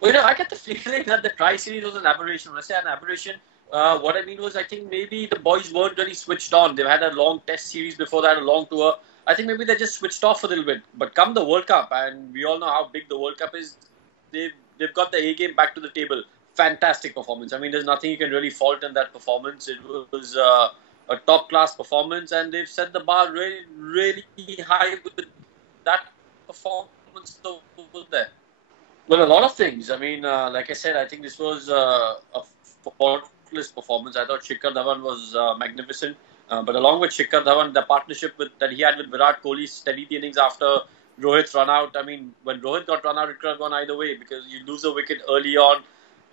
Well, I get the feeling that the tri-series was an aberration. When I say an aberration, what I mean was I think maybe the boys weren't really switched on. They've had a long test series before that, a long tour. I think maybe they just switched off a little bit. But come the World Cup, and we all know how big the World Cup is, they've got the A game back to the table. Fantastic performance. I mean, there's nothing you can really fault in that performance. It was a top-class performance, and they've set the bar really, really high with that performance over there. Well, a lot of things. I mean, like I said, I think this was a faultless performance. I thought Shikhar Dhawan was magnificent. But along with Shikhar Dhawan, the partnership that he had with Virat Kohli steadied the innings after Rohit's run out. I mean, when Rohit got run out, it could have gone either way because you lose a wicket early on.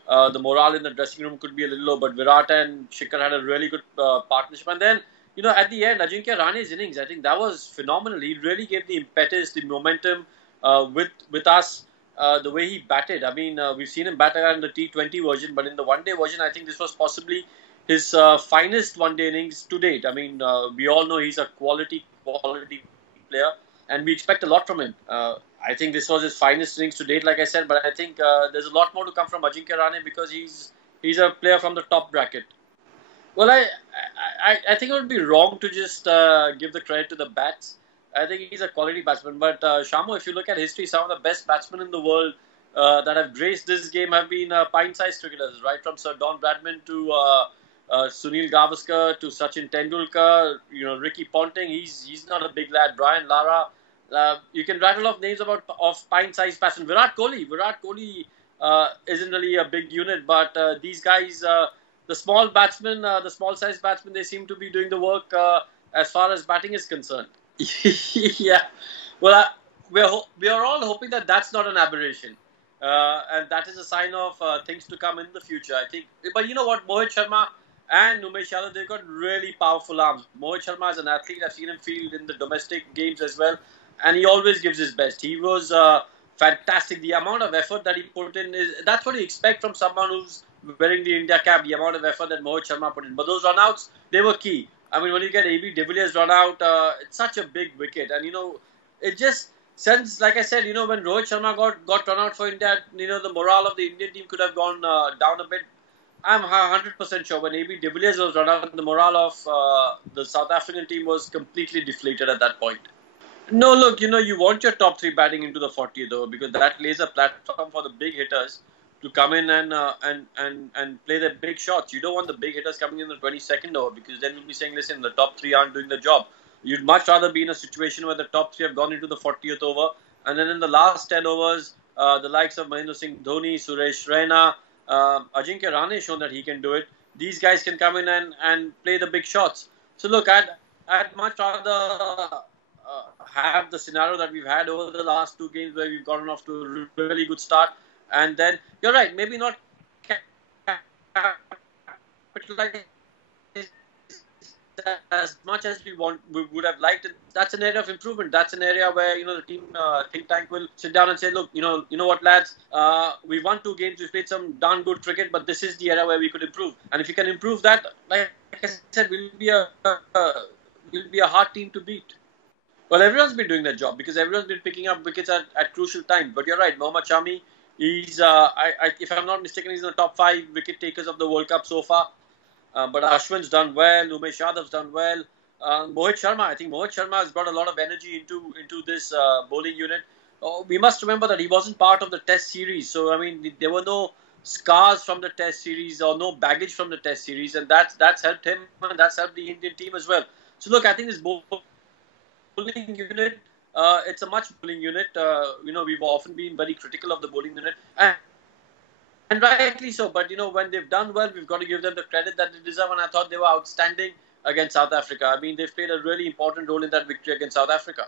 The morale in the dressing room could be a little low, but Virat and Shikhar had a really good partnership. And then, at the end, Ajinkya Rahane's innings, I think that was phenomenal. He really gave the impetus, the momentum with us. The way he batted. I mean, we've seen him bat in the T20 version, but in the one-day version, I think this was possibly his finest one-day innings to date. I mean, we all know he's a quality player, and we expect a lot from him. I think this was his finest innings to date, like I said, but I think there's a lot more to come from Ajinkya Rahane because he's a player from the top bracket. Well, I think it would be wrong to just give the credit to the bats. I think he's a quality batsman. But Shamo, if you look at history, some of the best batsmen in the world that have graced this game have been pint-sized cricketers, right from Sir Don Bradman to Sunil Gavaskar to Sachin Tendulkar, Ricky Ponting. He's not a big lad. Brian Lara. You can rattle off names of pint-sized batsmen. Virat Kohli isn't really a big unit, but these guys, the small batsmen, the small-sized batsmen, they seem to be doing the work as far as batting is concerned. Yeah, well, we are all hoping that that's not an aberration, and that is a sign of things to come in the future. I think, but you know what, Mohit Sharma and Umesh Yadav, they've got really powerful arms. Mohit Sharma is an athlete. I've seen him field in the domestic games as well, and he always gives his best. He was fantastic. The amount of effort that he put in that's what you expect from someone who's wearing the India cap. The amount of effort that Mohit Sharma put in, but those runouts, they were key. I mean, when you get AB de Villiers run out, it's such a big wicket. And, it just sends, like I said, when Rohit Sharma got run out for India, the morale of the Indian team could have gone down a bit. I'm 100% sure when AB de Villiers was run out, the morale of the South African team was completely deflated at that point. No, look, you want your top three batting into the 40th over because that lays a platform for the big hitters to come in and play their big shots. You don't want the big hitters coming in the 22nd over because then you'll be saying, listen, the top three aren't doing the job. You'd much rather be in a situation where the top three have gone into the 40th over, and then in the last 10 overs, the likes of Mahendra Singh Dhoni, Suresh Raina, Ajinkya Rahane has shown that he can do it. These guys can come in and play the big shots. So look, I'd much rather have the scenario that we've had over the last two games where we've gotten off to a really good start. And then, you're right, maybe not capitalize as much as we would have liked it. That's an area of improvement. That's an area where, the team think tank will sit down and say, look, you know what, lads, we've won two games, we've played some darn good cricket, but this is the area where we could improve. And if you can improve that, like I said, we'll be a hard team to beat. Well, everyone's been doing their job because everyone's been picking up wickets at crucial times. But you're right, Mohammad Shami, he's, if I'm not mistaken, he's in the top 5 wicket takers of the World Cup so far. But Ashwin's done well. Umesh Yadav's done well. Mohit Sharma, I think Mohit Sharma has brought a lot of energy into this bowling unit. We must remember that he wasn't part of the Test series. So, I mean, there were no scars from the Test series or no baggage from the Test series. And that's helped him and that's helped the Indian team as well. So, look, I think this bowling unit, it's a much bowling unit. We've often been very critical of the bowling unit. And rightly so. But, when they've done well, we've got to give them the credit that they deserve. And I thought they were outstanding against South Africa. I mean, they've played a really important role in that victory against South Africa.